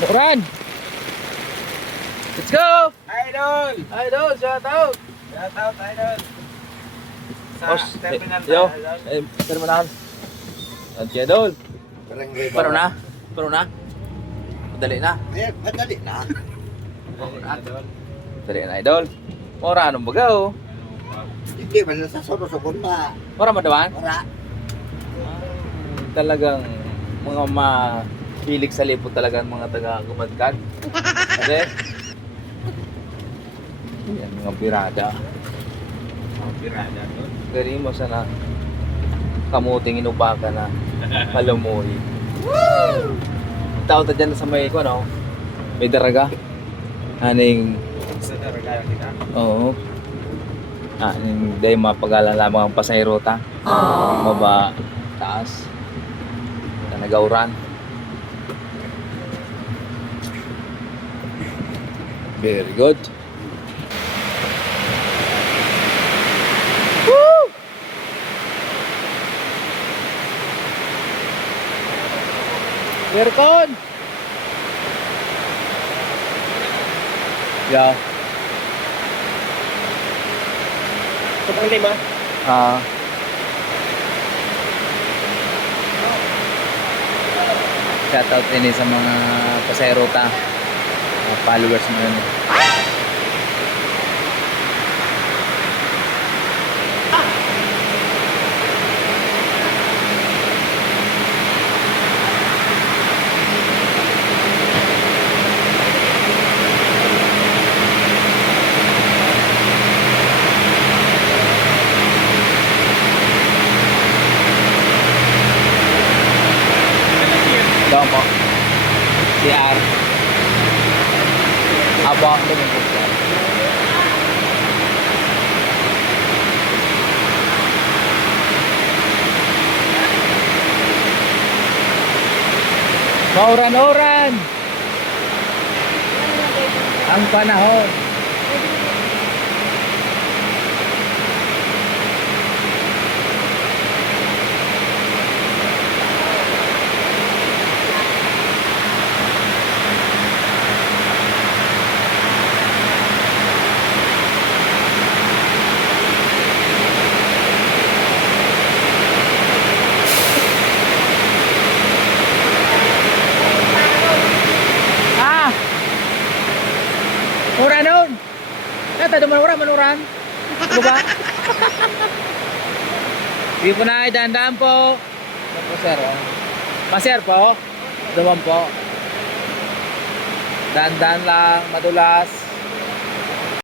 Bukuran! Let's go! Idol! Idol, shout out! Shout out, Idol! Sa Boss, terminal yo, Idol. terminal. At Idol. Barangay Pero na? Pero na? Madali na. Eh, madali na. Idol. Madali na, Idol. Mora anong baga, oh. Hindi man sa soro-sokon ba? Mora madawan? Wala. Talagang mga mahilig sa lipo talaga ang mga taga Gumadkag. Kasi, yan, mga birada. Mga pirada doon. Gari mo sana kamuting inubaka na kalamoy. Tao ta dyan sa may ko, no? May daraga. Aning, Sa daraga kita. oo. Aning, dahil mapagalan lamang ang pasayrota. Baba, taas. Nagauran. Very good. Woo! Aircon! Yeah. Ito pang lima? Ah. Shoutout din sa mga pasayrota, mga followers mo yun. Daw po. CR. Abang mo yung CR. Mauran-uran! Ang panahon. Ah! Uran nun! Kata duman manuran. Ano ba? Hindi po na, dahan-dahan po. Ano po, sir? Oh. Maser po. Duman po. Dahan-dahan lang, madulas.